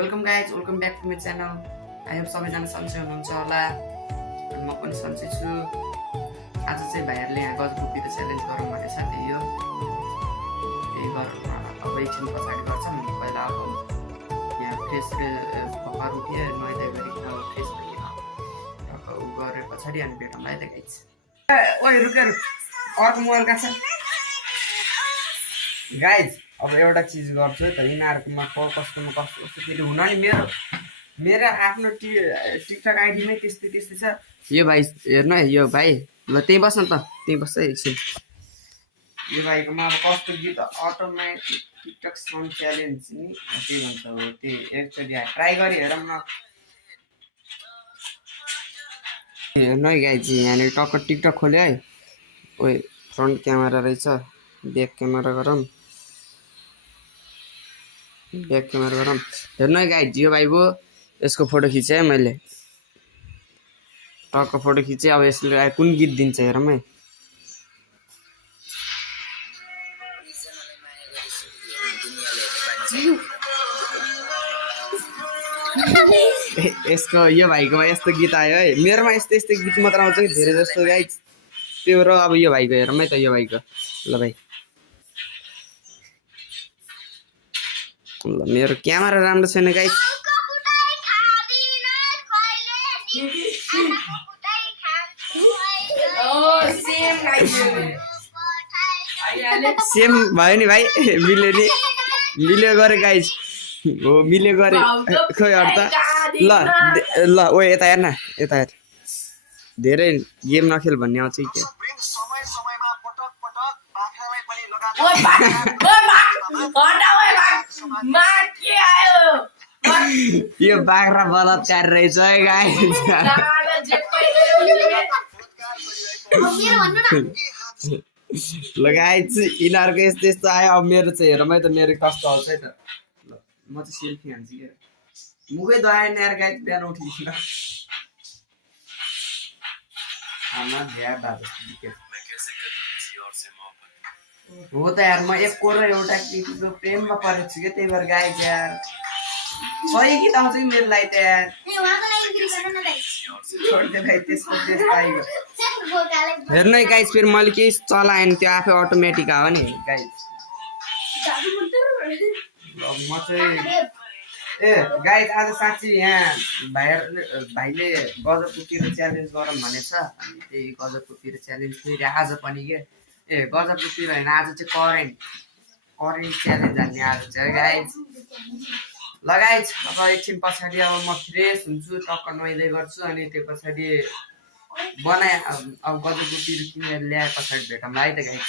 Welcome guys, welcome back to my channel. I hope सबैजना सन्चै हुनुहुन्छ होला। म पनि सन्चै छु। आज चाहिँ भाइहरूले यहाँ गजबुपी त च्यालेन्ज गरौँ भनेको छ। त्यही गरौँ। अब एकछिन पछाडि गर्छौँ। पहिला अब यहाँ फ्रेस भर्खर उठ्यो, नुहाइधुवाइ गरिकन अब फ्रेस भइकन उ गरेर पछाडि अनि भेटौँला है त गाइज। ओइ रुकेर अर्को मोबाइल कहाँ छ गाइज? अब एउटा चिज गर्छु है त, यिनीहरूकोमा कसकोमा कस्तो कस्तो फेरि हुन नि मेरो आफ्नो टिकटक आइडीमै त्यस्तै छ। यो भाइ हेर्नु है, यो भाइ ल त्यहीँ बस्नु त, त्यहीँ बस्छ एकछिन। यो भाइकोमा अब कस्तो गीत अटोमेटिक टिकटक सङ च्यालेन्ज नि के भन्छ हो, त्यो एकचोटि ट्राई गरी हेरौँ न। हेर्नु है गाइज, यहाँनिर टक्क टिकटक खोल्यो है। ओइ फ्रन्ट क्यामेरा रहेछ, ब्याक क्यामेरा गरौँ, ब्याक क्यामेरा गरौँ। हेर्नु है गाइज, यो भाइ भयो, यसको फोटो खिचेँ है मैले, टक्क फोटो खिचेँ। अब यसले कुन गीत दिन्छ हेरौँ है। यसको यो भाइकोमा यस्तो गीत आयो है। मेरोमा यस्तो यस्तो गीत मात्र आउँछ कि धेरै जस्तो गाइज। त्यो र अब यो भाइको हेरौँ है त, यो भाइको। ल भाइ, ल मेरो क्यामेरा राम्रो छैन गाइज। सेम भयो नि भाइ, मिल्यो गरे गाइज। हो मिल्यो गरे, खोइ अरू त। ल ल ओ यता हेर्न, यता हेर। धेरै गेम नखेल भन्ने आउँछ कि के? यो बाख्रा बलात्कार रहेछ है गाइज। ल गाइज, यिनीहरूको यस्तो यस्तो आयो। अब मेरो चाहिँ हेरौँ है त, मेरो कस्तो आउँछ है त। ल म चाहिँ सेल्फी हान्छु क्या, मुखै दयाएन यार गाइज। बिहान उठिकन हो त यार, म एक कोरो एउटा केटीको प्रेममा परेको छु क्या, त्यही भएर गाइज यार। सही गीत आउँछ कि मेरो लागि त यार। हेर्नु है गाइज, फेरि मैले केही चलाएन, त्यो आफै अटोमेटिक आयो नि गाइज। म चाहिँ गाइज आज साँच्ची यहाँ भाइले गजबुपीको च्यालेन्ज गरौँ भनेछ। अनि त्यही गजबुपीको च्यालेन्ज फेरि आज पनि के गजबुपी होइन, आज चाहिँ करेन्ट च्यालेन्ज हान्ने आज चाहिँ गाइज। ल गाइज, अब एकछिन पछाडि अब म फ्रेस हुन्छु, टक्क नुहाइधुवाइ गर्छु, अनि त्यो पछाडि बनाए अब गजबुपीहरू किनेर ल्याए पछाडि भेटौँला है त गाइज।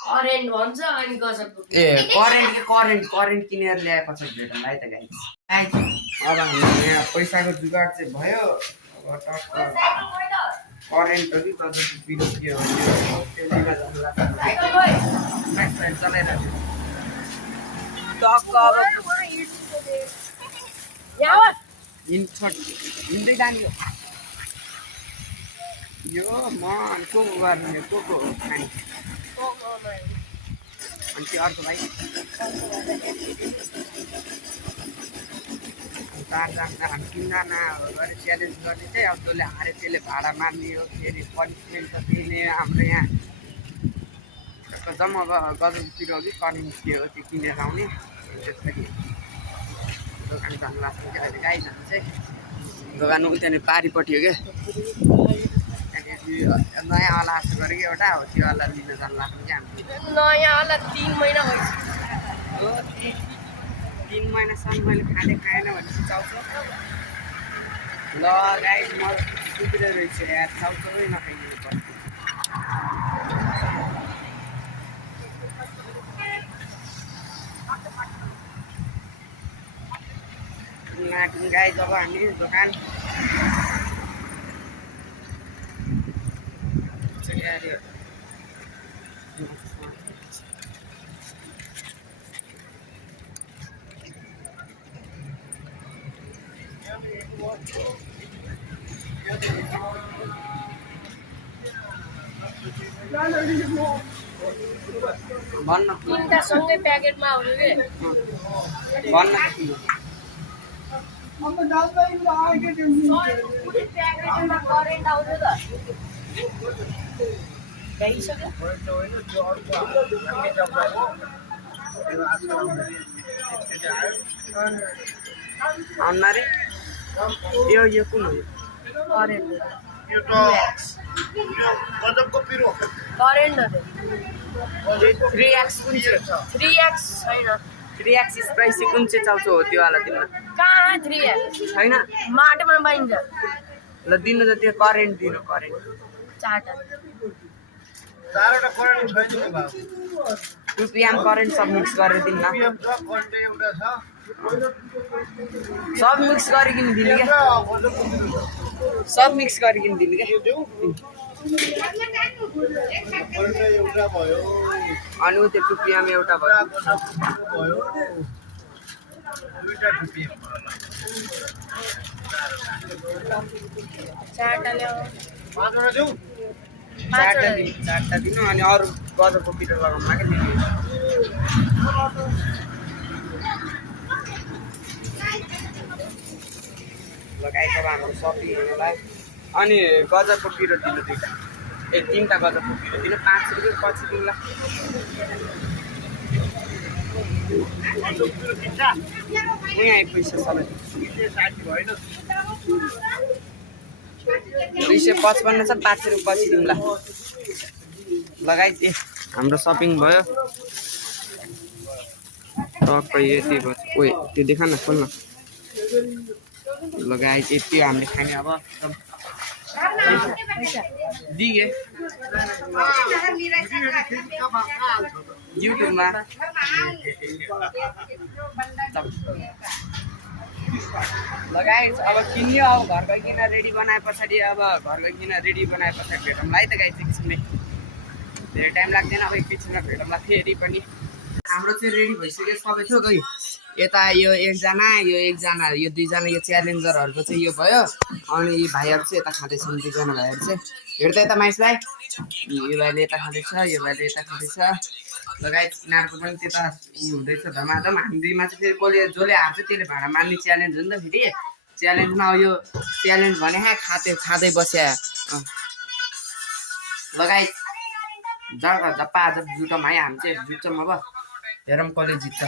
करेन्ट भन्छ अनि गजबुपी करेन्ट किनेर ल्याए पछाडि भेटौँला है त गाइज। अब हाम्रो यहाँ पैसाको जुगाड चाहिँ भयो। अब टक्क करेन्ट हो कि गजबुपी के हो त्यो लिन जाउँला चलाइरहेको टक्क। अब हिँड्दै जाने यो म को गर्ने, को खाने, अनि त्यो अर्को भाइ चारजना हामी तिनजना गरेर च्यालेन्ज गर्ने चाहिँ। अब जसले हारे त्यसले भाडा मार्ने हो, फेरि पनिसमेन्ट त दिने हाम्रो यहाँ। जम्मा गजबुपी हो कि करेन्ट के हो त्यो किनेर आउने। त्यसपछि दोकान जानु लाग्छ क्या अहिले गाइज। हामी चाहिँ दोकान त्यहाँनिर पारिपट्टि हो क्या, नयाँवाला आशा गरेँ कि एउटा हो, त्योवाला लिन जानु लाग्छ क्या हामी। नयाँवाला 3 महिना भइसक्यो। 3 महिनासम्म मैले खाएन भने चाउचाउ। ल गाइज, म सुत्रे रहेछ यार, चाउचाउै नखाइदिनु पर्छ। गाइज अब हामी दोकान भन्न तीनटा सँगै प्याकेटमा आउँछ के भन्न अन्नारे यो कुन हो X कुन चाहिँ 3x छैन 3X स्पाइसी कुन चाहिँ चाउचाउ हो त्यो वाला दिनु कहाँ 3x छैन माटोमा पाइन्छ ल दिनु त त्यो करेन्ट दिनु करेन्ट चारवटा करेन्ट छैन नि बाबु 2 PM करेन्ट सब मिक्स गरेर दिनु न सब मिक्स गरिकन दिनु क्या सब मिक्स गरिकन दिनु क्या एउटा भयो अनि उ त्यो 2 PM एउटा भयो दुईटा टुपी चारवटा ल्याऊ पाँचवटा देऊ चारवटा दिनु अनि अरू गजरको पिठो लगाउनु लाग्यो दिनु लगाइस अब हाम्रो सपिङ हुनलाई अनि गजरको पिरो दिनु दुईटा 3टा गजरको पिरो दिनु 5 रुपियाँ पछि दिनुला यहाँ पैसा सबै 255 छ 5 रुपियाँ पछि दिउँला लगाइदिए हाम्रो सपिङ भयो टक्कै यति भयो ओए त्यो देखा न खोल्न लगाइ यति हामीले खाने अब दिए युट्युबमा लगाइस अब किन्यो अब घर गइकन रेडी बनाए पछाडि अब घर गइकन रेडी बनाए पछाडि भेटौँला है त गाइस एकछिनमै धेरै टाइम लाग्दैन अब एकछिनमा भेटौँला फेरि पनि हाम्रो चाहिँ रेडी भइसक्यो सबै थियो गयो यता यो एकजना यो दुईजना यो च्यालेन्जरहरूको चाहिँ यो भयो अनि यी भाइहरू चाहिँ यता खाँदैछन् दुईजना भाइहरू चाहिँ हेर्दा यता माइस भाइ यो भाइले यता खाँदैछ यो भाइले यता खाँदैछ लगाइ यिनीहरूको पनि त्यता हुँदैछ धमाधम हामी दुईमा चाहिँ फेरि कसले जसले हार्छ त्यसले भाँडा मान्ने च्यालेन्ज हो नि त फेरि च्यालेन्जमा यो च्यालेन्ज भने खाँदै बस्या लगाइ झप्पा आज जुटौँ है हामी चाहिँ जुट्छौँ अब हेरौँ कसले जित्छ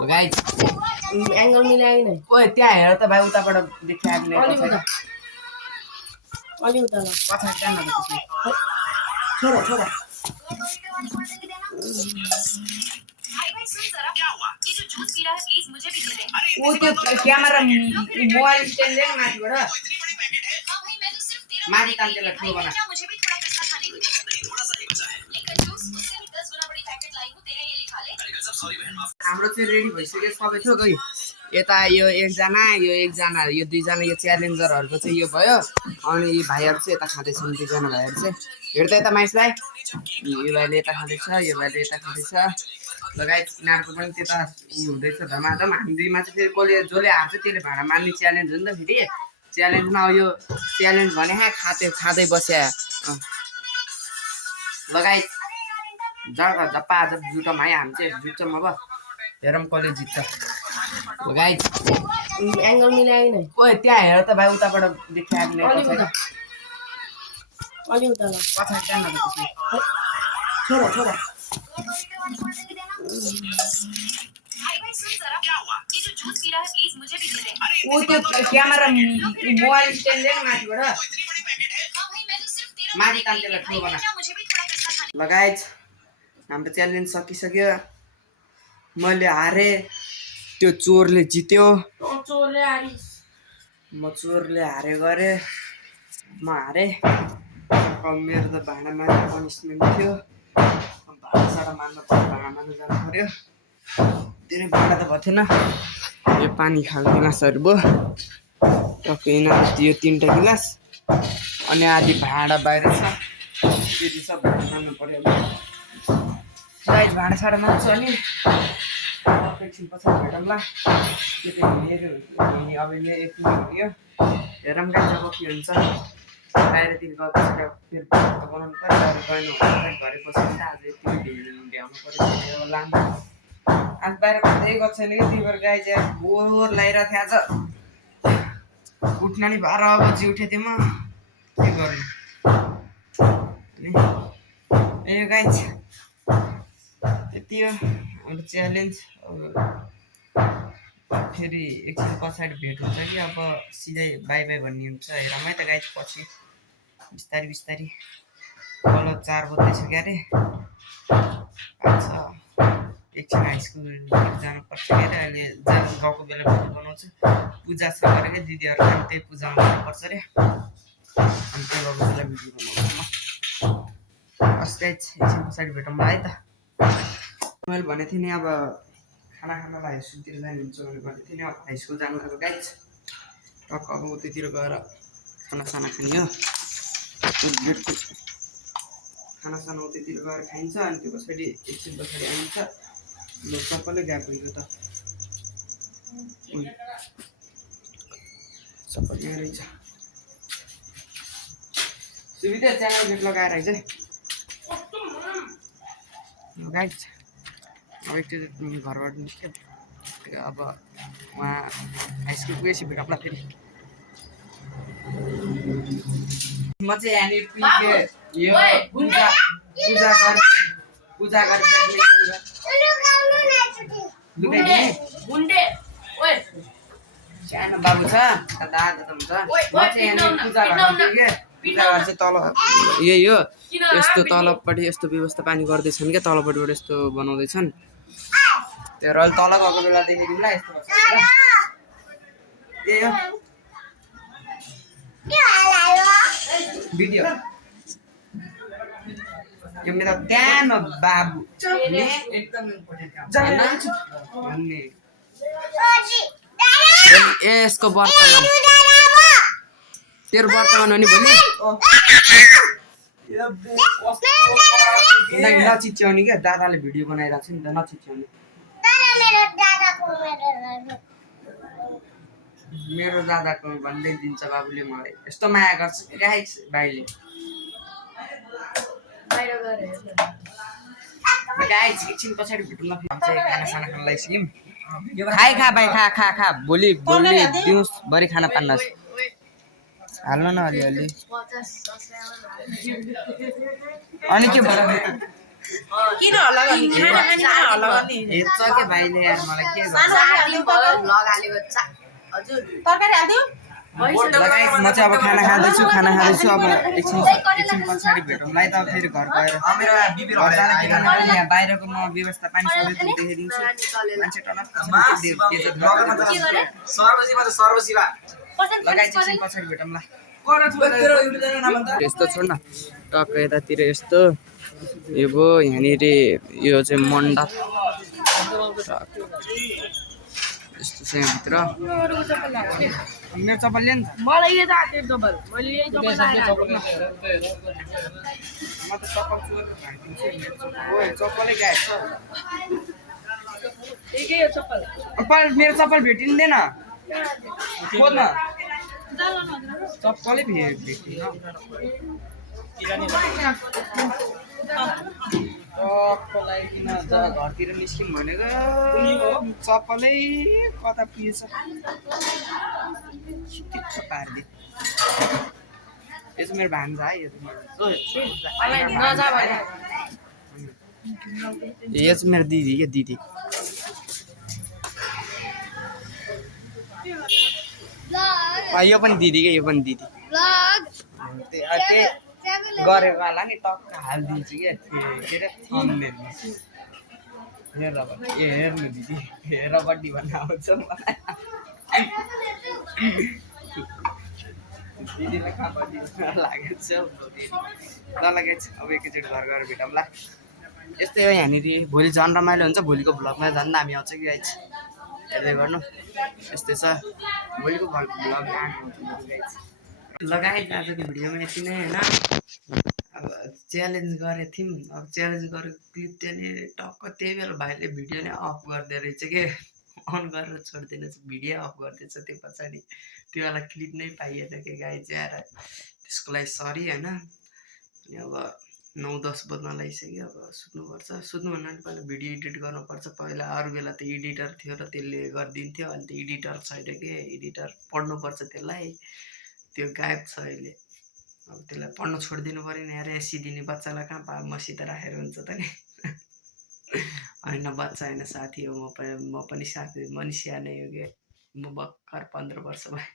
लगाइ एङ्गल मिलाएन ओए त्यहाँ हेर त भाइ उताबाट देखिआएको अलि उता ल पछाडि जान छोरा छोरा ओ त्यो क्यामेरा मोबाइल स्ट्यान्ड ल्याउन माथिबाट माथि तान्देला ठुलो बना हाम्रो चाहिँ रेडी भइसक्यो सबै थियो गयो यता यो एकजना यो दुईजना यो च्यालेन्जरहरूको चाहिँ यो भयो अनि यी भाइहरू चाहिँ यता खाँदैछन् दुईजना भाइहरू चाहिँ हेर्दा यता माइस भाइ यो भाइले यता खाँदैछ यो भाइले यता खाँदैछ लगाइ यिनीहरूको पनि त्यता हुँदैछ धमाधम हामी दुईमा चाहिँ फेरि कसले जसले हार्छ त्यसले भाँडा मान्ने च्यालेन्ज हो नि त फेरि च्यालेन्जमा यो च्यालेन्ज भने खाँदै बस्या लगाइ झप्पा आज जुटौँ है हामी चाहिँ जुट्छौँ अब हेरौँ कसले जित्छ लगाइ एङ्गल मिलाएन ओए त्यहाँ हेर त भाइ उताबाट देखिआएको अलि उता ल पछाडि जान छोरा छोरा ओ त्यो क्यामेरा मोबाइल स्ट्यान्ड ल्याउन माथिबाट माथि तान्देला ठुलो बना लगाइ हाम्रो च्यालेन्ज सकिसक्यो मैले हारेँ त्यो चोरले जित्यो म चोरले हारे गरेँ म हारेँ मेरो त भाँडा मार्ने पनिसमेन्ट थियो भाँडासाँडा मार्नु पर्यो भाँडा मार्नु जानु पऱ्यो धेरै भाँडा त भएको थिएन यो पानी खाएको गिलासहरू भयो टक्कै यो 3टा गिलास अनि आधी भाँडा बाहिर छ त्यति सब भाँडा मार्नु पऱ्यो गाइस भाँडासाँडा मार्छु अनि एकछिन पछाडि भेटौँला त्यो त हिँडेर अब एक मिनट भयो हेरौँ गाइस जब के हुन्छ बाहिरतिर गएपछि फेरि बनाउनु पऱ्यो गएन घरै बस्यो भने त आज यति भ्याउनु पऱ्यो लामो आज बाहिर कतै गएको छैन कि त्यही भएर गाई चाहिँ बोर लगाइरहेको थिएँ आज उठ्न नि 12 बजी उठेको थिएँ म के गर्नु ए गाई त्यति हो अब च्यालेन्ज फेरि एकछिन पछाडि भेट हुन्छ कि अब सिधै बाई बाई भन्ने हुन्छ हेरौँ है त गाई पछि बिस्तारी बिस्तारी तल 4 बज्दैछ क्या अरे अच्छा एकछिन हाई स्कुल जानुपर्छ क्या अरे अहिले गाउँको बेला भिडियो बनाउँछु पूजा छ अरे क्या दिदीहरू अनि त्यही पूजामा जानुपर्छ अरे अनि त्यो गाउँको बेला भिडियो बनाउँछु म हस् गाइज एकछिन पछाडि भेटौँ है त मैले भनेको थिएँ नि अब खाना खानलाई हाई स्कुलतिर जानु हुन्छ भनेर भनेको थिएँ नि अब हाई स्कुल जानु अब गाइज टक्क अब उतैतिर गएर खानासाना खाने हो खानासाना उतैतिर गएर खाइन्छ अनि त्यो पछाडि एकछिन पछाडि आइन्छ ल सबैले गएको त सबै यहाँ रहेछ सुविधा च्यानल गेट लगाएर है चाहिँ गाइज अब एकचोटि घरबाट निस्क्यो अब उहाँ हाई स्कुल पुगेपछि भेटौँला फेरि म चाहिँ यहाँनिर यो पूजा सानो बाबु छ दादा त हुन्छ म चाहिँ यहाँनिर पूजा गर्नु कि पूजा घर चाहिँ तल यही हो यस्तो तलपट्टि यस्तो व्यवस्था पानी गर्दैछन् क्या तलपट्टिबाट यस्तो बनाउँदैछन् त्यो अहिले तल गएको बेला देखिदिउँला यस्तो त्यही हो भिडियो यो मेरो सानो बाबु एकदम यसको वर्तमान तेरो वर्तमान हो नि भोलि नचिच्याउने क्या दादाले भिडियो बनाइरहेको छ नि त नचिच्याउने मेरो दादाको भन्दै दिन्छ बाबुले मलाई यस्तो माया गर्छ गाइस भाइले गाइस एकछिन पछाडि भेटौँ न चाहिँ खानासाना खान लागिसक्यौँ खाइ खा भाइ खा भोलि दिउँस भरि खाना पान्नुहोस् हाल्नु न अलिअलि अनि के भएर किन हल्ला गर्ने खाना खाने हल्ला गर्ने हेर्छ के भाइले यार मलाई के हजुर तरकारी हाल्दियो लगाइस म चाहिँ अब खाना खाँदैछु अब एकछिन पछाडि भेटौँला है त फेरि घर गएर यहाँ बाहिरको म व्यवस्था पानी सबै देखाइदिन्छु मान्छे एकछिन पछाडि भेटौँला यस्तो छोड न टक्क यतातिर यस्तो यो भयो यहाँनिर यो चाहिँ मण्डप यस्तो छ यहाँभित्र मेरो चप्पल ल्याउनु त मलाई यो त चप्पल मैले यही चप्पल म त चप्पल चप्पलै गाएको छ चप्पल मेरो चप्पल भेटिँदैन खोज्न चप्पलै भेटिन्न लगाइकन जब घरतिर निस्क्यौँ भनेको चप्पलै कता पिएछ पारिदियो यो चाहिँ मेरो भान्जा है यो चाहिँ मेरो दिदी क्या दिदी यो पनि दिदी क्या यो पनि दिदी गरेको होला नि टक्क हालिदिन्छु क्या के अरे थम्बनेलमा हेर्नु दिदी हेर बड्डी भन्न आउँछ मलाई दिदीले कहाँ बड्डी लागेको छ ल लगाएछ अब एकैचोटि घर गएर भेटौँला यस्तै हो यहाँनिर भोलि झन् रमाइलो हुन्छ भोलिको भ्लगमा झन् दामी आउँछ कि गाइज हेर्दै गर्नु यस्तै छ भोलिको भ्लग लगाएँ आजको भिडियोमा यति नै होइन अब च्यालेन्ज गरेको थियौँ अब च्यालेन्ज गरेको क्लिप त्यहाँनिर टक्क त्यही बेला भाइले भिडियो नै अफ गर्दो रहेछ के अन गरेर छोड्दैन भिडियो अफ गर्दैछ त्यो पछाडि त्यो बेला क्लिप नै पाइएन कि गाई चाहिँ आएर त्यसको लागि सरी होइन अनि अब 9-10 बज्न लागिसक्यो। अब सुत्नुपर्छ। सुत्नु भन्नाले पहिला भिडियो एडिट गर्नुपर्छ। पहिला अरू बेला त एडिटर थियो र त्यसले गरिदिन्थ्यो। अहिले त एडिटर छैन कि, एडिटर पढ्नुपर्छ त्यसलाई, त्यो गायब छ अहिले। अब त्यसलाई पढ्न छोडिदिनु पऱ्यो नि यार, सिदिने बच्चालाई कहाँ मसित राखेर हुन्छ त नि। होइन बच्चा होइन साथी हो, म पनि साथी, म नि सानै हो कि, म भर्खर 15 वर्ष भयो।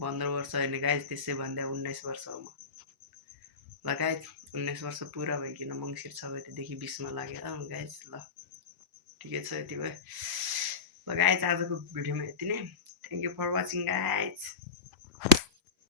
15 वर्ष होइन गाइज, त्यसै भन्दा 19 वर्ष हो म। ल गाइज 19 वर्ष पुरा भइकन मङ्सिर 6 गतेदेखि 20 मा लाग्यो गाइज। ल ठिकै छ, यति भयो। ल गाइज आजको भिडियोमा यति नै। Thank you for watching guys.